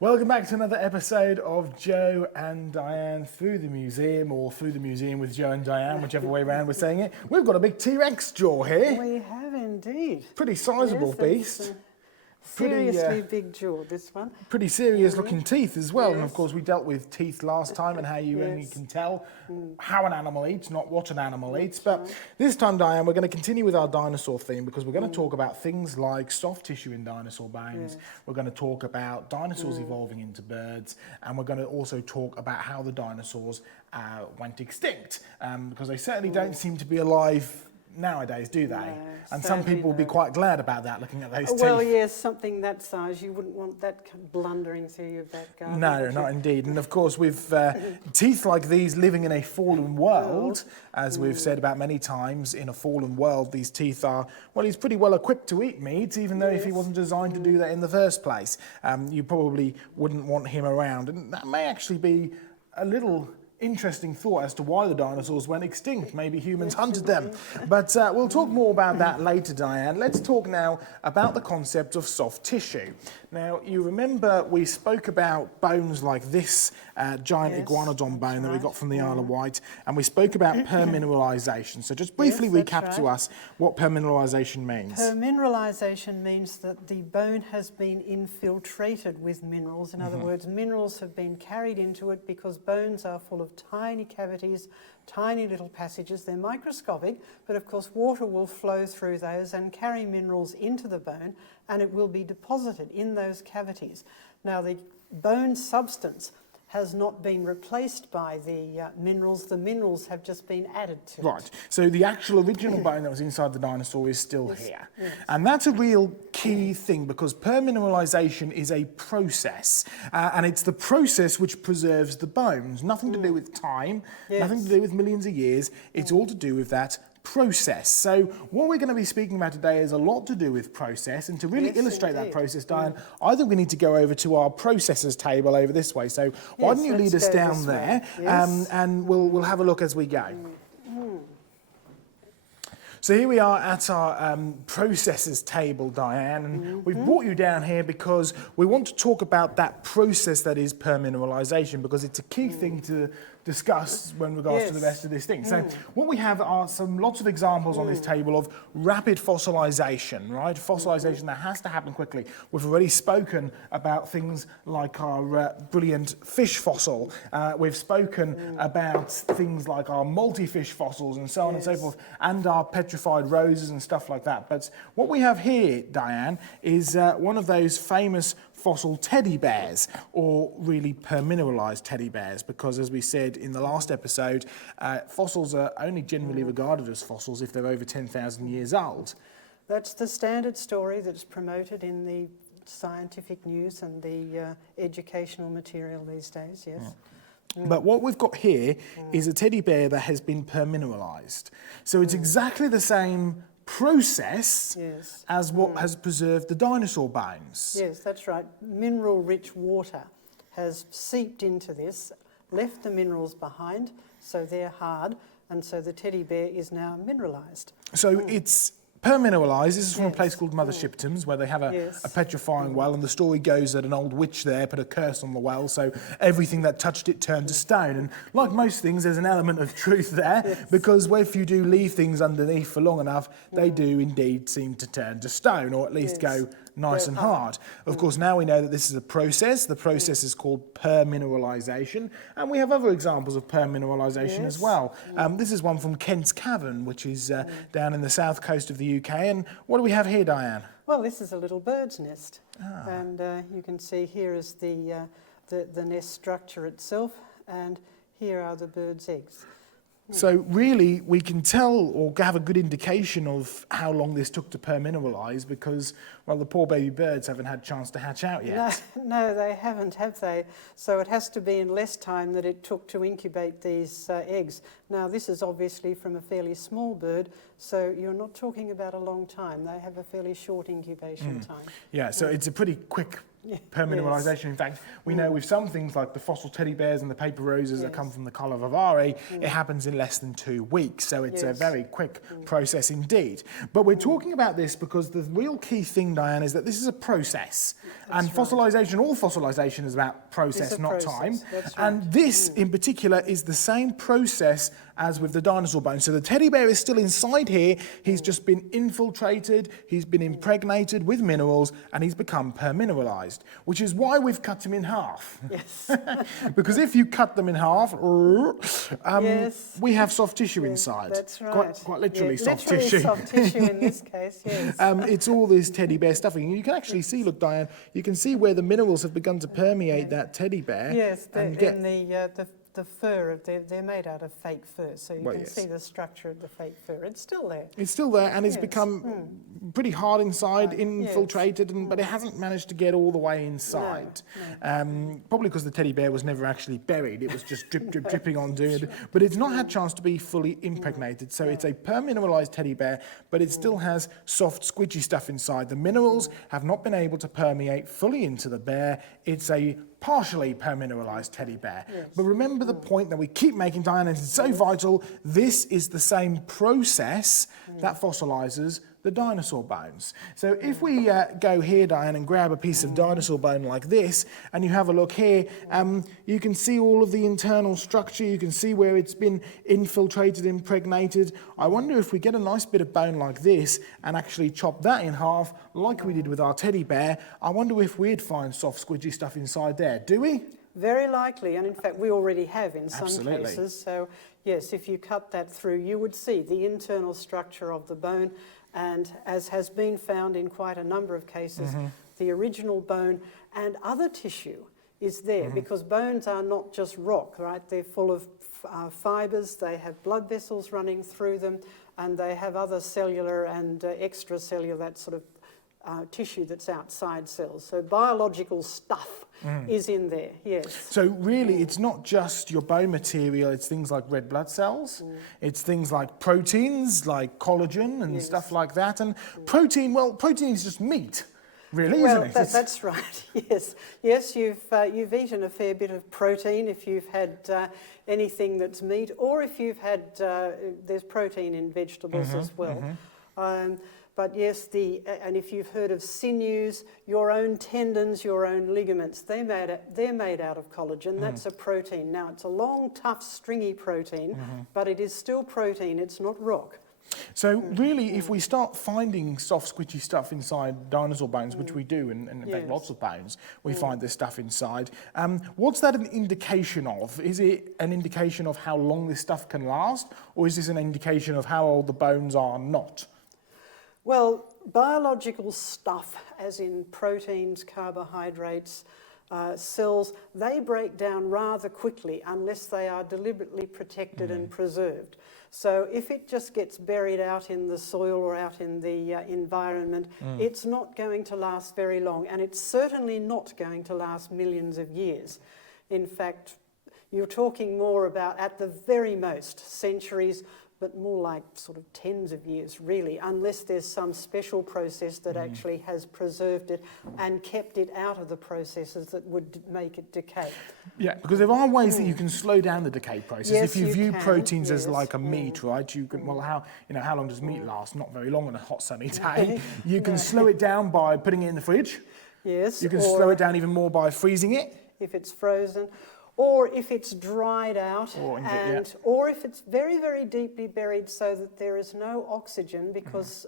Welcome back to another episode of Joe and Diane Through the Museum, or Through the Museum with Joe and Diane, whichever way around we're saying it. We've got a big T-Rex jaw here. We have indeed. Pretty sizable beast. Seriously big jaw, this one. Pretty serious looking teeth as well. Yes. And of course we dealt with teeth last time and how you only can tell how an animal eats, not what an animal eats. But this time, Diane, we're going to continue with our dinosaur theme because we're going to talk about things like soft tissue in dinosaur bones. We're going to talk about dinosaurs evolving into birds, and we're going to also talk about how the dinosaurs went extinct, because they certainly don't seem to be alive nowadays, do they? No, and some people will be quite glad about that, looking at those teeth. Well, yes, something that size, you wouldn't want that blundering through your back garden. No, not indeed. And of course, with teeth like these living in a fallen world, as we've said about many times, in a fallen world, these teeth are, well, he's pretty well equipped to eat meat, even though if he wasn't designed to do that in the first place, you probably wouldn't want him around. And that may actually be a little interesting thought as to why the dinosaurs went extinct. Maybe humans hunted them. But we'll talk more about that later, Diane. Let's talk now about the concept of soft tissue. Now, you remember we spoke about bones like this giant iguanodon bone that we got from the Isle of Wight, and we spoke about permineralisation. So just briefly recap to us what permineralisation means. Permineralisation means that the bone has been infiltrated with minerals. In other words, minerals have been carried into it because bones are full of tiny cavities, tiny little passages. They're microscopic, but of course water will flow through those and carry minerals into the bone, and it will be deposited in those cavities. Now, the bone substance has not been replaced by the minerals have just been added to it. Right, so the actual original bone that was inside the dinosaur is still here. Yes. And that's a real key thing, because permineralisation is a process, and it's the process which preserves the bones. Nothing to do with time, nothing to do with millions of years, it's all to do with that process. So what we're going to be speaking about today is a lot to do with process, and to really illustrate that process, Diane, either we need to go over to our processes table over this way. So why don't you lead us down there, and we'll have a look as we go. So here we are at our processes table, Diane, and we've brought you down here because we want to talk about that process that is permineralisation, because it's a key thing to discuss when regards to the rest of this thing. So what we have are lots of examples on this table of rapid fossilisation, right? Fossilisation that has to happen quickly. We've already spoken about things like our brilliant fish fossil. We've spoken about things like our multi-fish fossils and so on and so forth, and our petrified roses and stuff like that. But what we have here, Diane, is one of those famous fossil teddy bears, or really permineralised teddy bears, because as we said in the last episode, fossils are only generally regarded as fossils if they're over 10,000 years old. That's the standard story that's promoted in the scientific news and the educational material these days, yes. But what we've got here is a teddy bear that has been permineralised. So it's exactly the same process as what has preserved the dinosaur bones. Yes, that's right. Mineral-rich water has seeped into this, left the minerals behind, so they're hard, and so the teddy bear is now mineralised. So it's permineralised. This is from a place called Mother Shipton's, where they have a petrifying well, and the story goes that an old witch there put a curse on the well, so everything that touched it turned to stone. And like most things, there's an element of truth there, because if you do leave things underneath for long enough, they do indeed seem to turn to stone, or at least go nice and hard. Of course, now we know that this is a process. The process is called permineralisation, and we have other examples of permineralisation as well. This is one from Kent's Cavern, which is down in the south coast of the UK. And what do we have here, Diane? Well, this is a little bird's nest, and you can see here is the nest structure itself, and here are the bird's eggs. So really, we can tell or have a good indication of how long this took to permineralise, because, well, the poor baby birds haven't had a chance to hatch out yet. No, they haven't, have they? So it has to be in less time than it took to incubate these eggs. Now, this is obviously from a fairly small bird, so you're not talking about a long time. They have a fairly short incubation time. Yeah, so it's a pretty quick permineralisation. In fact, we know with some things like the fossil teddy bears and the paper roses that come from the Cala Vivare, it happens in less than 2 weeks. So it's a very quick process indeed. But we're talking about this because the real key thing, Diane, is that this is a process. And fossilisation, all fossilisation is about process, not time. And this in particular is the same process as with the dinosaur bone. So the teddy bear is still inside here. He's just been infiltrated, he's been impregnated with minerals, and he's become permineralised, which is why we've cut him in half. Yes. Because if you cut them in half, we have soft tissue inside. That's right. Quite literally soft literally tissue. soft tissue in this case, yes. It's all this teddy bear stuffing. You can actually see, look, Diane, you can see where the minerals have begun to permeate that teddy bear. Yes, the fur, they're made out of fake fur, so you can see the structure of the fake fur. It's still there. It's still there, and it's become pretty hard inside, infiltrated, but it hasn't managed to get all the way inside. No. Probably because the teddy bear was never actually buried. It was just dripping on doing it. But it's not had a chance to be fully impregnated. So it's a permineralised teddy bear, but it still has soft, squidgy stuff inside. The minerals have not been able to permeate fully into the bear. It's a partially permineralised teddy bear. Yes. But remember the point that we keep making, Diane, and it's so vital, this is the same process that fossilises the dinosaur bones. So if we go here, Diane, and grab a piece of dinosaur bone like this, and you have a look here, you can see all of the internal structure, you can see where it's been infiltrated, impregnated. I wonder if we get a nice bit of bone like this and actually chop that in half, like we did with our teddy bear, I wonder if we'd find soft, squidgy stuff inside there. Do we? Very likely, and in fact we already have in some cases. So yes, if you cut that through, you would see the internal structure of the bone, and as has been found in quite a number of cases, the original bone and other tissue is there, because bones are not just rock, right? They're full of fibres, they have blood vessels running through them, and they have other cellular and extracellular, that sort of tissue that's outside cells. So biological stuff is in there, yes. So really it's not just your bone material, it's things like red blood cells, it's things like proteins, like collagen and stuff like that. And protein, well, protein is just meat, really, isn't it? That's right, yes. Yes, you've eaten a fair bit of protein if you've had anything that's meat, or if you've had, there's protein in vegetables as well. But yes, and if you've heard of sinews, your own tendons, your own ligaments, they're made out of collagen. That's a protein. Now, it's a long, tough, stringy protein, but it is still protein. It's not rock. So really, if we start finding soft, squidgy stuff inside dinosaur bones, which we do, and in fact lots of bones, we find this stuff inside, what's that an indication of? Is it an indication of how long this stuff can last, or is this an indication of how old the bones are not? Well, biological stuff, as in proteins, carbohydrates, cells, they break down rather quickly unless they are deliberately protected and preserved. So if it just gets buried out in the soil or out in the environment, it's not going to last very long, and it's certainly not going to last millions of years. In fact, you're talking more about, at the very most, centuries, but more like sort of tens of years, really, unless there's some special process that actually has preserved it and kept it out of the processes that would make it decay. Yeah, because there are ways that you can slow down the decay process. Yes, if you view can, proteins as like a meat, right? You can, well, how long does meat last? Not very long on a hot sunny day. You can slow it down by putting it in the fridge. Yes. You can slow it down even more by freezing it. If it's frozen. Or if it's dried out, or if it's very, very deeply buried so that there is no oxygen, because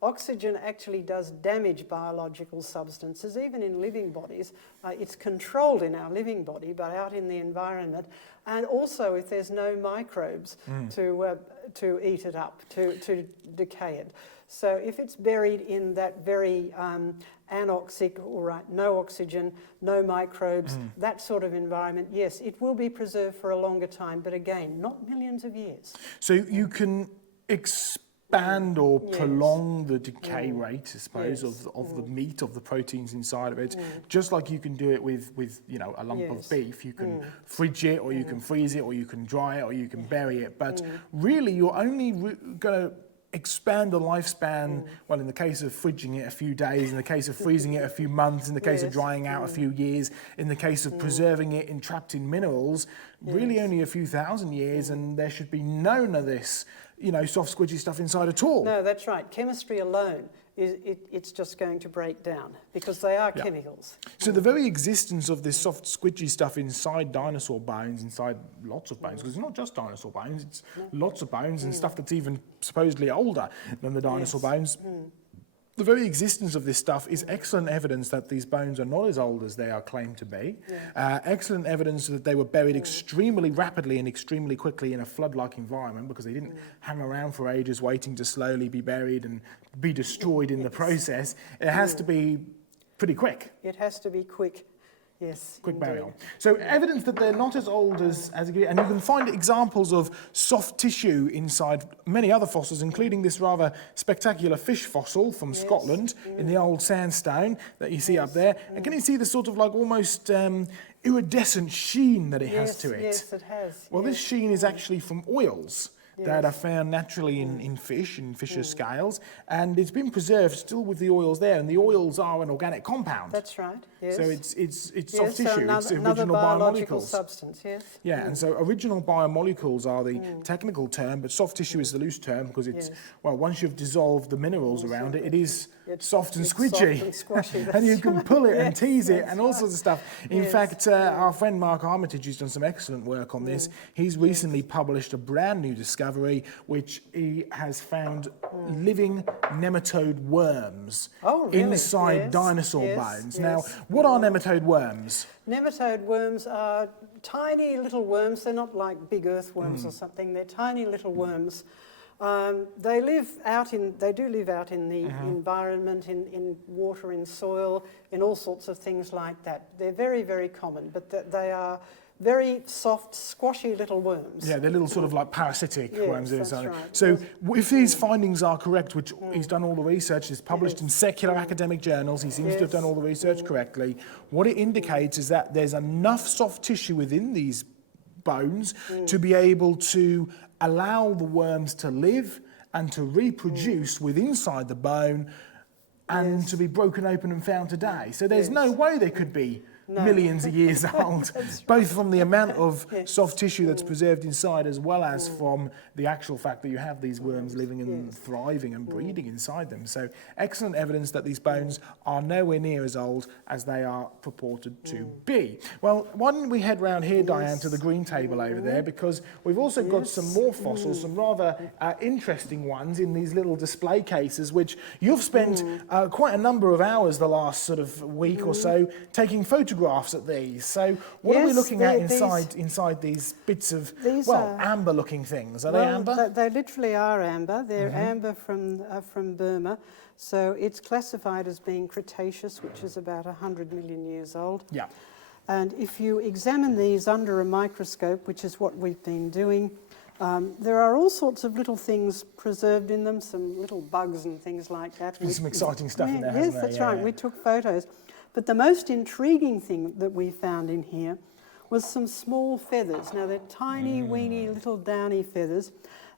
oxygen actually does damage biological substances, even in living bodies. It's controlled in our living body, but out in the environment. And also if there's no microbes to eat it up, to decay it. So if it's buried in that very anoxic, no oxygen, no microbes, that sort of environment, yes, it will be preserved for a longer time, but again, not millions of years. So you can expand or prolong the decay rate, I suppose, of the meat, of the proteins inside of it, just like you can do it with a lump of beef. You can fridge it, or you can freeze it, or you can dry it, or you can bury it. But really, you're only going to expand the lifespan, well, in the case of fridging it, a few days, in the case of freezing it, a few months, in the case of drying out, a few years, in the case of preserving it entrapped in minerals, really only a few thousand years, and there should be none of this, you know, soft squidgy stuff inside at all. No, that's right. Chemistry alone, it's just going to break down because they are chemicals. So the very existence of this soft squidgy stuff inside dinosaur bones, inside lots of bones, because it's not just dinosaur bones, it's lots of bones and stuff that's even supposedly older than the dinosaur bones. The very existence of this stuff is excellent evidence that these bones are not as old as they are claimed to be. Excellent evidence that they were buried extremely rapidly and extremely quickly in a flood-like environment, because they didn't hang around for ages waiting to slowly be buried and be destroyed in the process. It has to be pretty quick. It has to be quick. Yes, quick burial. So evidence that they're not as old as and you can find examples of soft tissue inside many other fossils, including this rather spectacular fish fossil from Scotland in the old sandstone that you see up there. And can you see the sort of like almost iridescent sheen that it has to it? Yes, it has. Well, this sheen is actually from oils that are found naturally in fish, in fish's scales, and it's been preserved still with the oils there, and the oils are an organic compound. That's right, yes. So it's soft tissue, it's another original biological biomolecules. substance, yes. Yeah, and so original biomolecules are the technical term, but soft tissue is the loose term, because it's, well, once you've dissolved the minerals around it, it is soft and squidgy. Soft and squashy, and you can pull it and yes, tease it and all right. sorts of stuff. In fact, our friend Mark Armitage, who's done some excellent work on this, he's recently published a brand new discovery, which he has found living nematode worms inside dinosaur bones. Now, what are nematode worms? Nematode worms are tiny little worms. They're not like big earthworms or something. They're tiny little worms. They do live out in the environment, in water, in soil, in all sorts of things like that. They're very, very common, but they are very soft, squashy little worms. Yeah, they're little sort of like parasitic worms. That's right. So if these findings are correct, which he's done all the research, it's published in secular academic journals, he seems to have done all the research correctly, what it indicates is that there's enough soft tissue within these bones to be able to allow the worms to live and to reproduce within inside the bone and to be broken open and found today. So there's no way they could be millions of years old, both from the amount of soft tissue that's preserved inside, as well as from the actual fact that you have these worms living and thriving and breeding inside them. So excellent evidence that these bones are nowhere near as old as they are purported to be. Well, why don't we head round here, Diane, to the green table over there, because we've also got some more fossils, some rather interesting ones in these little display cases, which you've spent quite a number of hours the last sort of week or so taking photographs at these. So what are we looking at inside these bits of, amber-looking things? Are they amber? They literally are amber. They're amber from Burma. So it's classified as being Cretaceous, which is about 100 million years old. Yeah. And if you examine these under a microscope, which is what we've been doing, there are all sorts of little things preserved in them, some little bugs and things like that. There's some exciting stuff in there, yes, hasn't there? that's right. We took photos. But the most intriguing thing that we found in here was some small feathers. Now, they're tiny, weeny, little downy feathers.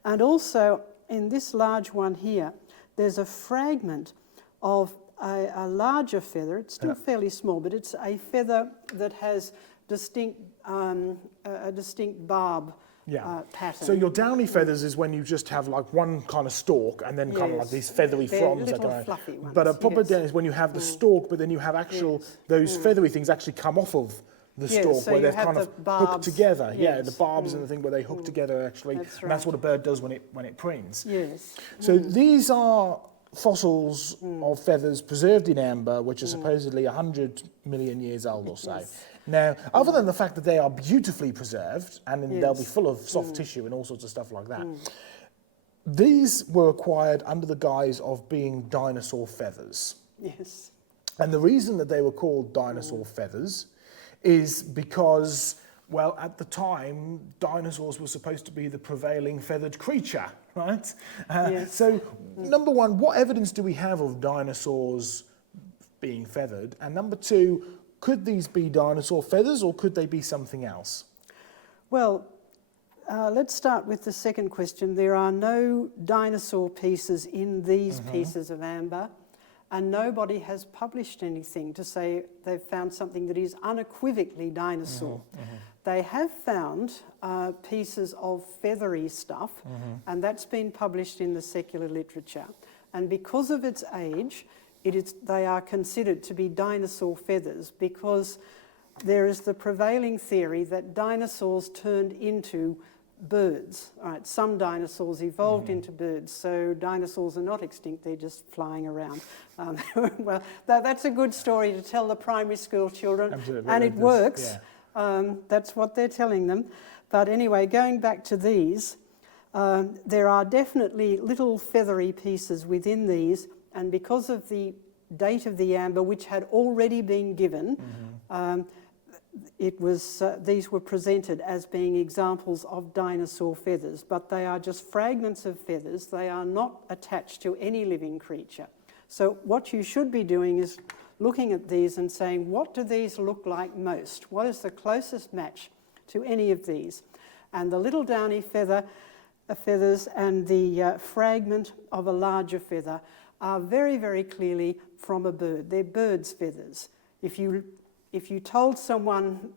And also, in this large one here, there's a fragment of a larger feather. It's still fairly small, but it's a feather that has a distinct barb pattern. So your downy feathers is when you just have like one kind of stalk and then kind of like these feathery fronds. Little fluffy ones. But a proper down is when you have the stalk, but then you have actual, those feathery things actually come off of the stalk, so where they're you have kind of the barbs. hooked together. Yeah, the barbs and the thing where they hook together actually. That's And that's what a bird does when it preens. Yes. So these are fossils of feathers preserved in amber, which are supposedly 100 million years old or so. Now, other than the fact that they are beautifully preserved, and they'll be full of soft tissue and all sorts of stuff like that, these were acquired under the guise of being dinosaur feathers. Yes. And the reason that they were called dinosaur feathers is because, well, at the time, dinosaurs were supposed to be the prevailing feathered creature, right? So, number one, what evidence do we have of dinosaurs being feathered? And number two, could these be dinosaur feathers or could they be something else? Well, let's start with the second question. There are no dinosaur pieces in these pieces of amber, and nobody has published anything to say they've found something that is unequivocally dinosaur. They have found pieces of feathery stuff, and that's been published in the secular literature. And because of its age, they are considered to be dinosaur feathers, because there is the prevailing theory that dinosaurs turned into birds. All right, some dinosaurs evolved into birds, so dinosaurs are not extinct, they're just flying around. Well, that's a good story to tell the primary school children. Absolutely. And it works. Yeah. That's what they're telling them. But anyway, going back to these, there are definitely little feathery pieces within these, and because of the date of the amber, which had already been given, these were presented as being examples of dinosaur feathers, but they are just fragments of feathers. They are not attached to any living creature. So what you should be doing is looking at these and saying, what do these look like most? What is the closest match to any of these? And the little downy feathers and the fragment of a larger feather are very, very clearly from a bird. They're bird's feathers. If you told someone,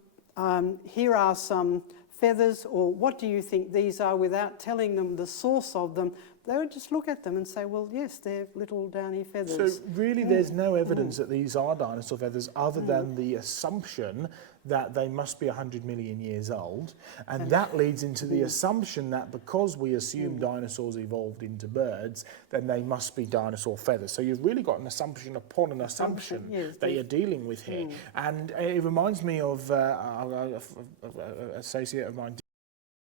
here are some feathers, or what do you think these are, without telling them the source of them, they would just look at them and say, well, yes, they're little downy feathers. So really there's no evidence that these are dinosaur feathers other than the assumption that they must be 100 million years old. And that leads into the assumption that because we assume dinosaurs evolved into birds, then they must be dinosaur feathers. So you've really got an assumption upon an assumption that you're dealing with here. And it reminds me of an associate of mine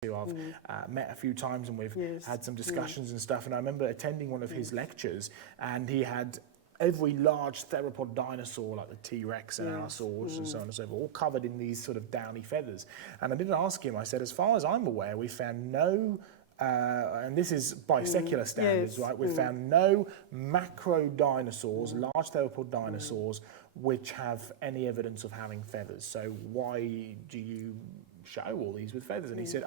who I've met a few times, and we've had some discussions and stuff. And I remember attending one of his lectures, and he had every large theropod dinosaur, like the T-Rex and Allosaurus and so on and so forth, all covered in these sort of downy feathers. And I didn't ask him, I said, as far as I'm aware, we found no, and this is by secular standards, right? We've found no macro dinosaurs, large theropod dinosaurs, which have any evidence of having feathers. So why do you show all these with feathers? And he said,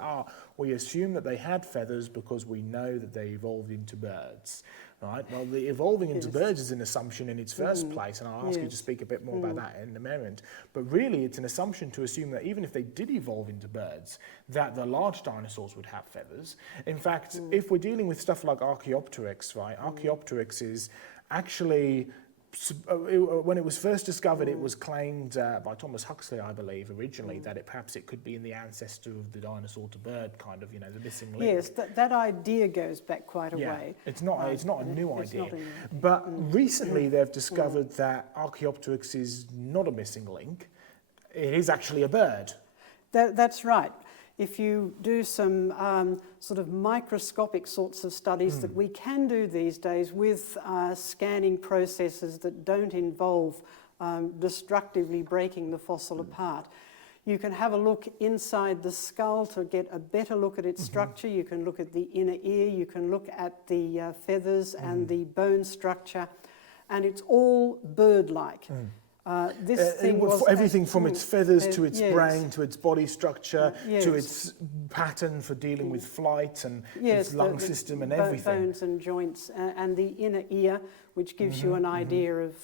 we assume that they had feathers because we know that they evolved into birds. Right. Well, the evolving into birds is an assumption in its first place, and I'll ask you to speak a bit more about that in a moment. But really, it's an assumption to assume that even if they did evolve into birds, that the large dinosaurs would have feathers. In fact, if we're dealing with stuff like Archaeopteryx, right? Archaeopteryx is actually, when it was first discovered, it was claimed by Thomas Huxley, I believe, originally, that perhaps it could be in the ancestor of the dinosaur to bird, kind of, the missing link. Yes, that idea goes back quite a way. It's not a new idea. But recently they've discovered that Archaeopteryx is not a missing link. It is actually a bird. That's right. If you do some sort of microscopic sorts of studies that we can do these days with scanning processes that don't involve destructively breaking the fossil apart, you can have a look inside the skull to get a better look at its structure. You can look at the inner ear, you can look at the feathers and the bone structure, and it's all bird-like. Everything from its feathers to its brain, to its body structure, to its pattern for dealing with flight, and its lung system and everything. Bones and joints, and the inner ear, which gives you an idea of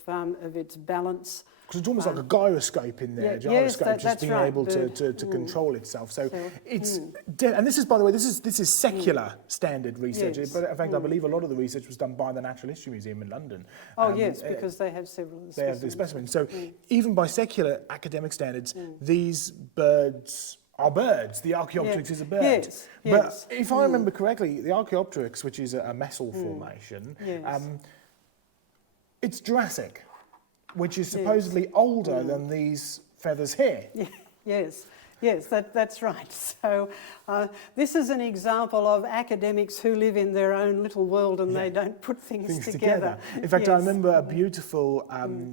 its balance. Because it's almost like a gyroscope in there, gyroscope just being able to control itself. So it's, and this is, by the way, this is secular standard research. But in fact, I believe a lot of the research was done by the Natural History Museum in London. Oh yes, because they have several specimens. They have the specimens. So even by secular academic standards, these birds are birds. The Archaeopteryx is a bird. But if I remember correctly, the Archaeopteryx, which is a messel formation, it's Jurassic, which is supposedly older than these feathers here. Yes, that's right. So this is an example of academics who live in their own little world and they don't put things together. In fact, I remember a beautiful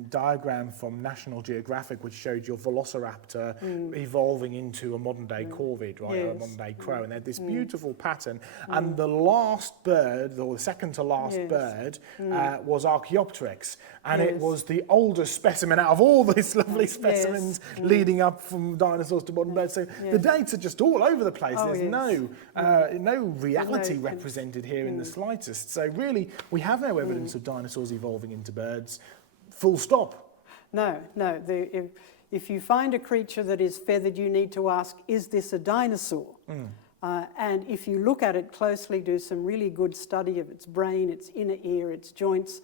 diagram from National Geographic which showed your velociraptor evolving into a modern-day corvid, right, or a modern-day crow, and they had this beautiful pattern. And the last bird, or the second to last bird, was Archaeopteryx, and it was the oldest specimen out of all these lovely specimens leading up from dinosaurs to modern birds. So the dates are just all over the place. Oh, There's no reality represented here in the slightest. So really, we have no evidence of dinosaurs evolving into birds. Full stop. No. If you find a creature that is feathered, you need to ask, is this a dinosaur? And if you look at it closely, do some really good study of its brain, its inner ear, its joints,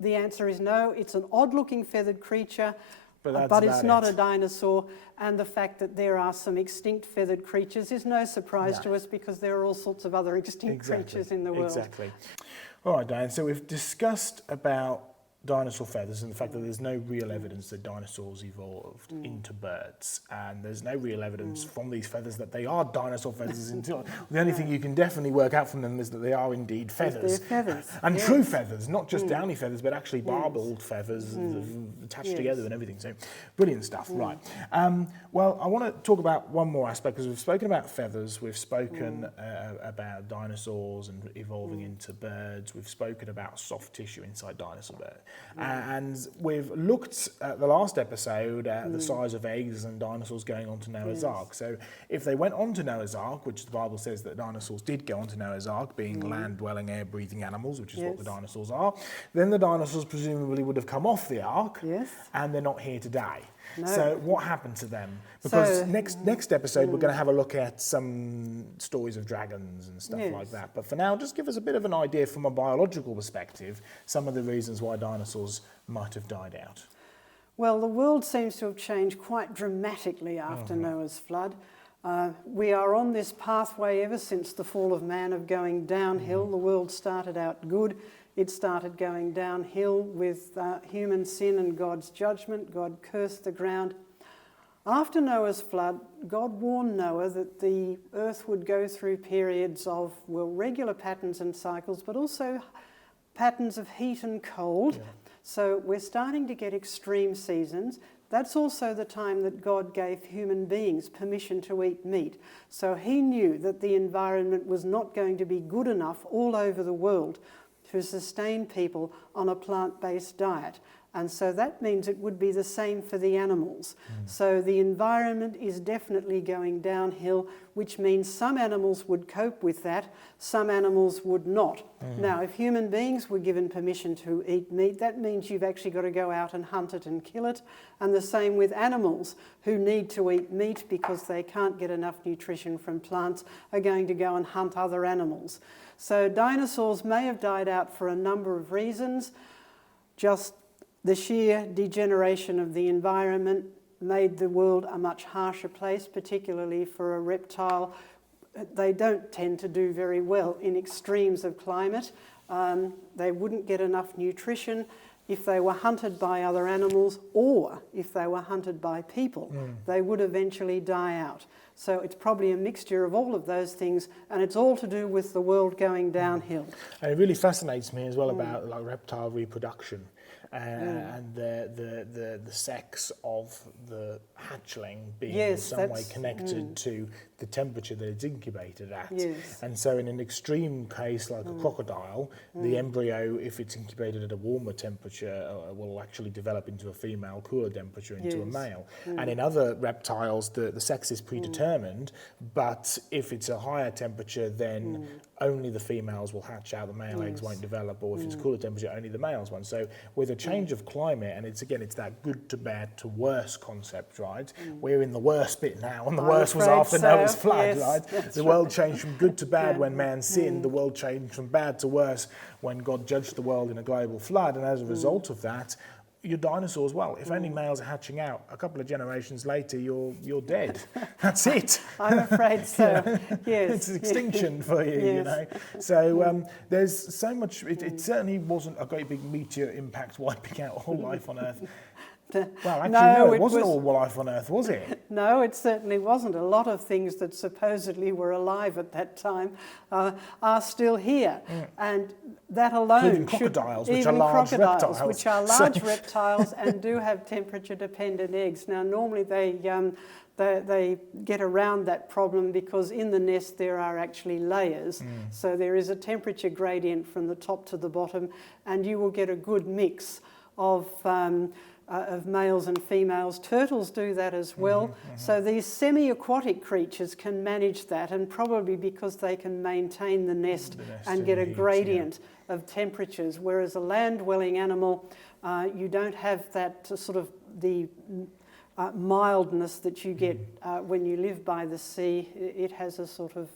the answer is no. It's an odd-looking feathered creature, but it's not a dinosaur. And the fact that there are some extinct feathered creatures is no surprise to us, because there are all sorts of other extinct creatures in the world. Exactly. All right, Diane, so we've discussed about dinosaur feathers and the fact that there's no real evidence that dinosaurs evolved into birds, and there's no real evidence from these feathers that they are dinosaur feathers until the only thing you can definitely work out from them is that they are indeed feathers. They're feathers. And true feathers, not just downy feathers, but actually barbed feathers attached together and everything. So brilliant stuff. Right. Well, I want to talk about one more aspect, because we've spoken about feathers, we've spoken about dinosaurs and evolving into birds, we've spoken about soft tissue inside dinosaur birds. And we've looked at the last episode at the size of eggs and dinosaurs going onto Noah's Ark. So if they went onto Noah's Ark, which the Bible says that dinosaurs did go onto Noah's Ark, being land-dwelling, air-breathing animals, which is what the dinosaurs are, then the dinosaurs presumably would have come off the Ark, and they're not here today. No. So what happened to them? Because next episode we're going to have a look at some stories of dragons and stuff like that. But for now, just give us a bit of an idea from a biological perspective, some of the reasons why dinosaurs might have died out. Well, the world seems to have changed quite dramatically after Noah's flood. We are on this pathway ever since the fall of man of going downhill. The world started out good. It started going downhill with human sin and God's judgment. God cursed the ground. After Noah's flood, God warned Noah that the earth would go through periods of, well, regular patterns and cycles, but also patterns of heat and cold. So we're starting to get extreme seasons. That's also the time that God gave human beings permission to eat meat. So he knew that the environment was not going to be good enough all over the world to sustain people on a plant-based diet. And so that means it would be the same for the animals. So the environment is definitely going downhill, which means some animals would cope with that, some animals would not. Now, if human beings were given permission to eat meat, that means you've actually got to go out and hunt it and kill it. And the same with animals who need to eat meat because they can't get enough nutrition from plants, are going to go and hunt other animals. So dinosaurs may have died out for a number of reasons. Just the sheer degeneration of the environment made the world a much harsher place, particularly for a reptile. They don't tend to do very well in extremes of climate. They wouldn't get enough nutrition. If they were hunted by other animals, or if they were hunted by people, they would eventually die out. So it's probably a mixture of all of those things, and it's all to do with the world going downhill. And it really fascinates me as well about like reptile reproduction. And the sex of the hatchling being in some way connected to the temperature that it's incubated at. And so in an extreme case like a crocodile, the embryo, if it's incubated at a warmer temperature, will actually develop into a female, cooler temperature into a male. And in other reptiles, the sex is predetermined, but if it's a higher temperature, then only the females will hatch out, the male eggs won't develop, or if it's cooler temperature, only the males won't. So with a change of climate, and it's that good to bad to worse concept, right? We're in the worst bit now, and the worst was after Noah's flood, right? The world changed from good to bad when man sinned. The world changed from bad to worse when God judged the world in a global flood, and as a result of that, your dinosaurs, well, if only males are hatching out, a couple of generations later, you're dead. That's it. I'm afraid so. It's extinction for you, you know. So there's so much. It certainly wasn't a great big meteor impact wiping out all life on Earth. Well, actually, no, it wasn't all life on Earth, was it? No, it certainly wasn't. A lot of things that supposedly were alive at that time are still here. And that alone... Including crocodiles, which are large reptiles. Which are large reptiles and do have temperature-dependent eggs. Now, normally they get around that problem because in the nest there are actually layers. So there is a temperature gradient from the top to the bottom, and you will get a good mix of of males and females. Turtles do that as well. So these semi-aquatic creatures can manage that, and probably because they can maintain the nest and get a gradient of temperatures, whereas a land-dwelling animal, you don't have that sort of the mildness that you get when you live by the sea. It has a sort of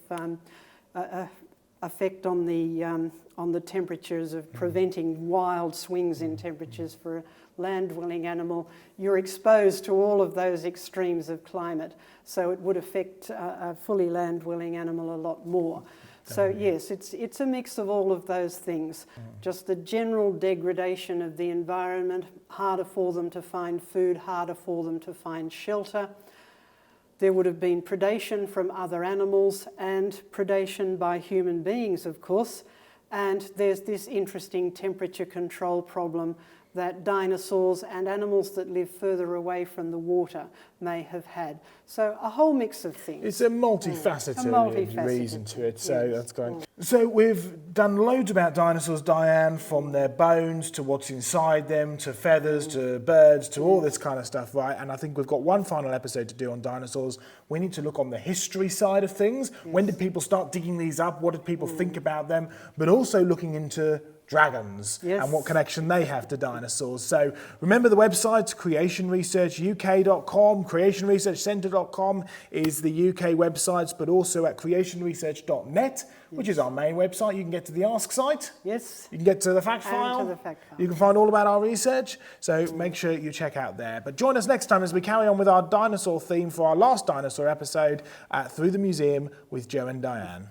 effect on the temperatures of preventing wild swings in temperatures. For a land-dwelling animal, you're exposed to all of those extremes of climate, so it would affect a fully land-dwelling animal a lot more. So yes, it's a mix of all of those things. Just the general degradation of the environment, harder for them to find food, harder for them to find shelter. There would have been predation from other animals and predation by human beings, of course. And there's this interesting temperature control problem that dinosaurs and animals that live further away from the water may have had. So a whole mix of things. It's a multifaceted reason to it, so that's great. So we've done loads about dinosaurs, Diane, from their bones to what's inside them, to feathers, to birds, to all this kind of stuff, right? And I think we've got one final episode to do on dinosaurs. We need to look on the history side of things. When did people start digging these up? What did people think about them? But also looking into dragons and what connection they have to dinosaurs. So remember the websites, creationresearchuk.com, creationresearchcentre.com is the UK websites, but also at creationresearch.net, which is our main website. You can get to the Ask site. Yes. You can get to the fact file. And to the fact file. You can find all about our research. So make sure you check out there. But join us next time as we carry on with our dinosaur theme for our last dinosaur episode Through the Museum with Joe and Diane.